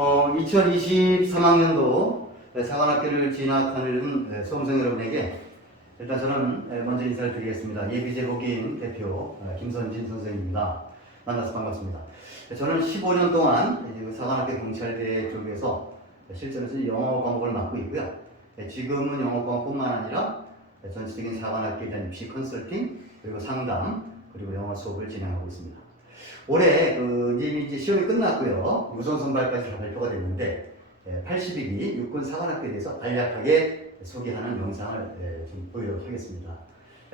2023학년도 사관학교를 진학하는 수험생 여러분에게 일단 저는 먼저 인사를 드리겠습니다. 예비제복인 대표 김선진 선생님입니다. 만나서 반갑습니다. 저는 15년 동안 사관학교 경찰대 쪽에서 실전에서 영어 과목을 맡고 있고요. 지금은 영어 과목뿐만 아니라 전체적인 사관학교에 대한 입시 컨설팅, 그리고 상담, 그리고 영어 수업을 진행하고 있습니다. 올해 이제 시험이 끝났고요. 우선 선발까지 발표가 됐는데 82기 육군 사관학교에 대해서 간략하게 소개하는 영상을 좀 보여드리도록 하겠습니다.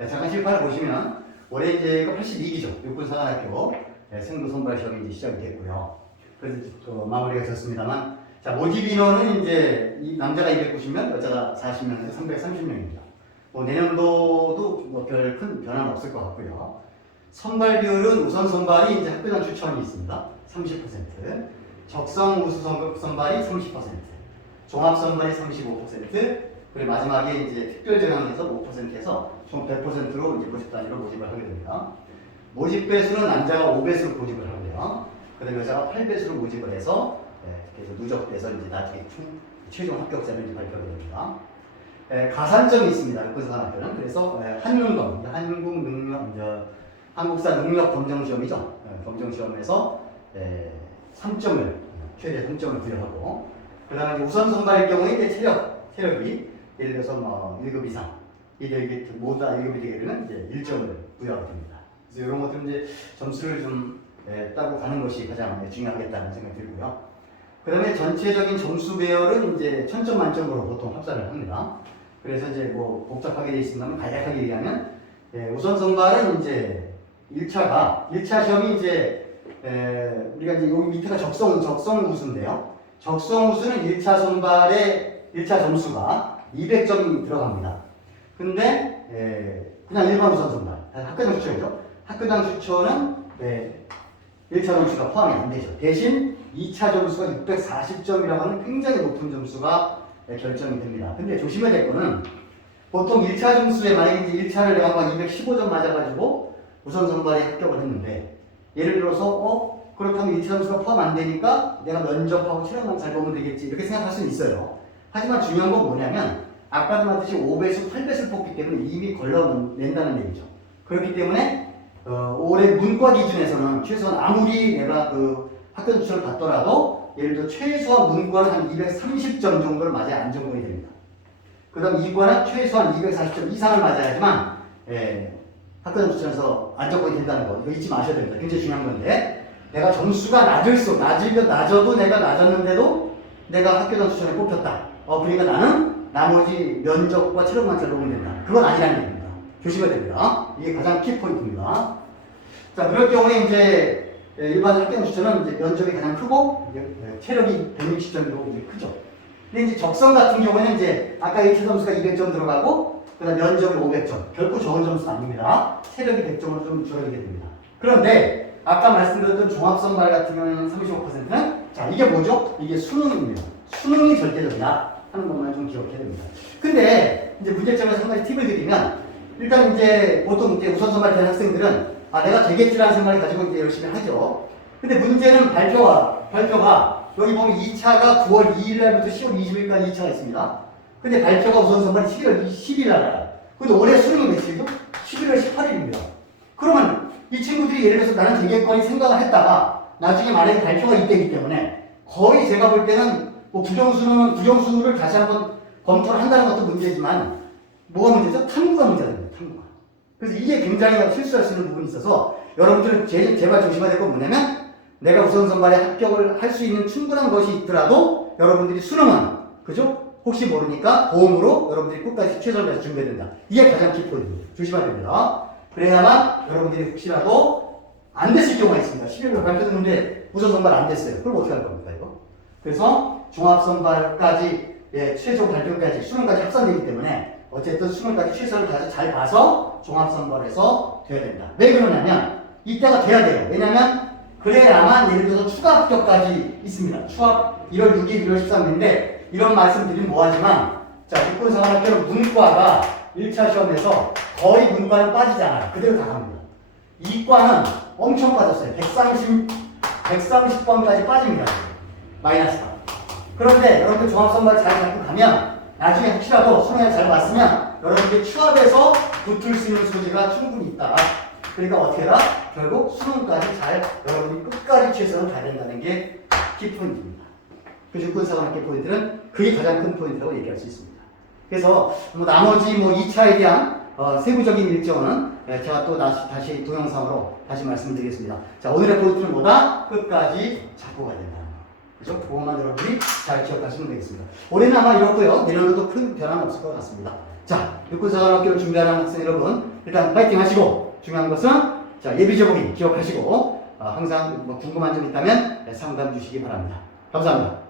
잠깐 실판을 보시면 올해 이제 82기죠. 육군 사관학교 생도 선발 시험이 이제 시작이 됐고요. 그래서 마무리가 됐습니다만, 자, 모집 인원은 이제 남자가 290명, 여자가 40명에서 330명입니다. 내년도도 별 큰 변화는 없을 것 같고요. 선발 비율은 우선 선발이 이제 학교장 추천이 있습니다. 30%, 적성 우수 선발이 30%, 종합 선발이 35%, 그리고 마지막에 이제 특별 전형에서 5%에서 총 100%로 이제 모집 단위로 모집을 하게 됩니다. 모집 배수는 남자가 5배수로 모집을 하고요. 그다음에 여자가 8배수로 모집을 해서 그래서 누적돼서 이제 나중에 최종 합격자를 이제 발표하게 됩니다. 가산점이 있습니다. 육군사관학교는. 그래서 한능검, 한국사 능력 검정시험이죠. 검정시험에서 3점을 최대 3점을 부여하고, 그 다음에 우선 선발일 경우에 이제 체력이 예를 들어서 뭐 1급 이상, 이게 모두 다 1급이 되게 되면 이제 1점을 부여하게 됩니다. 그래서 이런 것들은 이제 점수를 좀 따고 가는 것이 가장 중요하겠다는 생각이 들고요. 그 다음에 전체적인 점수 배열은 이제 1000점 만점으로 보통 합산을 합니다. 그래서 이제 뭐 복잡하게 되어 있습니다만 간략하게 얘기하면 우선 선발은 이제 1차 시험이 이제 우리가 이제 여기 밑에가 적성 우수인데요. 적성 우수는 1차 선발의 1차 점수가 200점이 들어갑니다. 근데 그냥 일반 우선 선발, 학교장 추천이죠. 학교장 추천은 1차 점수가 포함이 안 되죠. 대신 2차 점수가 640점이라고 하는 굉장히 높은 점수가 결정이 됩니다. 근데 조심해야 될 거는 보통 1차 점수에 만약에 이제 1차를 내가 막 215점 맞아가지고 우선 선발에 합격을 했는데, 예를 들어서 그렇다면 1차 점수가 포함 안 되니까 내가 면접하고 체력만 잘 보면 되겠지, 이렇게 생각할 수는 있어요. 하지만 중요한 건 뭐냐면 아까도 말했듯이 5배수, 8배수를 뽑기 때문에 이미 걸러낸다는 얘기죠. 그렇기 때문에 올해 문과 기준에서는 최소한 아무리 내가 학교 추천을 받더라도 예를 들어 최소한 문과는 한 230점 정도를 맞아야 안정권이 됩니다. 그 다음 이과는 최소한 240점 이상을 맞아야지만 학교장 추천에서 안정권이 된다는 거, 이거 잊지 마셔야 됩니다. 굉장히 중요한 건데, 내가 점수가 낮아도 내가 낮았는데도 내가 학교장 추천에 뽑혔다. 그러니까 나는 나머지 면접과 체력만 잘 보면 된다. 그건 아니라는 얘기입니다. 조심해야 됩니다. 이게 가장 키포인트입니다. 자, 그럴 경우에 이제 일반 학교장 추천은 이제 면접이 가장 크고 체력이 160점으로 이제 크죠. 근데 이제 적성 같은 경우는 이제 아까 1차 점수가 200점 들어가고 그다음 면접이 500점. 결코 좋은 점수는 아닙니다. 체력이 100점으로 좀 줄어들게 됩니다. 그런데 아까 말씀드렸던 종합선발 같은 경우는 35%는 자, 이게 뭐죠? 이게 수능입니다. 수능이 절대적이다 하는 것만 좀 기억해야 됩니다. 근데 이제 문제점에서 한 가지 팁을 드리면, 일단 이제 보통 이제 우선 선발된 학생들은 내가 되겠지라는 생각을 가지고 이제 열심히 하죠. 근데 문제는 발표가 여기 보면 2차가 9월 2일 날부터 10월 20일까지 2차가 있습니다. 근데 발표가 우선 선발이 11월 10일 날 나요. 근데 올해 수능이 며칠이죠? 11월 18일입니다. 그러면 이 친구들이 예를 들어서 나는 되겠거니 생각을 했다가 나중에 만약에 발표가 이때이기 때문에 거의 제가 볼 때는 뭐 부정수를 다시 한번 검토를 한다는 것도 문제지만 뭐가 문제죠? 탐구가 문제가 됩니다. 탐구가. 그래서 이게 굉장히 실수할 수 있는 부분이 있어서 여러분들은 제발 조심해야 될 건 뭐냐면, 내가 우선 선발에 합격을 할 수 있는 충분한 것이 있더라도 여러분들이 수능은 그죠? 혹시 모르니까 보험으로 여러분들이 끝까지 최선을 다해서 준비해야 된다. 이게 가장 키포인트입니다. 조심해야 됩니다. 그래야만 여러분들이 혹시라도 안 됐을 경우가 있습니다. 11월 발표됐는데 우선 선발 안 됐어요. 그럼 어떻게 할 겁니까, 이거? 그래서 종합 선발까지 최종 발표까지 수능까지 합산되기 때문에 어쨌든 수능까지 최선을 다해서 잘 봐서 종합 선발에서 돼야 된다. 왜 그러냐면 이때가 돼야 돼요. 왜냐면 그래야만 예를 들어서 추가 합격까지 있습니다. 추합 1월 6일, 1월 13일인데 이런 말씀 드리면 뭐하지만, 자, 육군사관학교는 문과가 1차 시험에서 거의 문과는 빠지지 않아요. 그대로 다 갑니다. 이과는 엄청 빠졌어요. 130번까지 빠집니다. 마이너스가. 그런데 여러분들 종합선발 잘 잡고 가면 나중에 혹시라도 수능에 잘 봤으면 여러분들이 추합에서 붙을 수 있는 소지가 충분히 있다. 그러니까 어떻게 해라? 결국 수능까지 잘 여러분이 끝까지 최선을 다해야 된다는 게 키포인트입니다. 그 육군사관학교 포인트는 그게 가장 큰 포인트라고 얘기할 수 있습니다. 그래서 뭐 나머지 뭐 2차에 대한 세부적인 일정은 제가 또 다시 동영상으로 다시 말씀드리겠습니다. 자, 오늘의 포인트는 뭐다? 끝까지 잡고 가야 된다. 그죠? 그것만 여러분이 잘 기억하시면 되겠습니다. 올해는 아마 이렇고요. 내년에도 큰 변화는 없을 것 같습니다. 자, 육군사관학교를 준비하는 학생 여러분, 일단 파이팅 하시고, 중요한 것은, 자, 예비제보기 기억하시고, 항상 뭐 궁금한 점 있다면 상담 주시기 바랍니다. 감사합니다.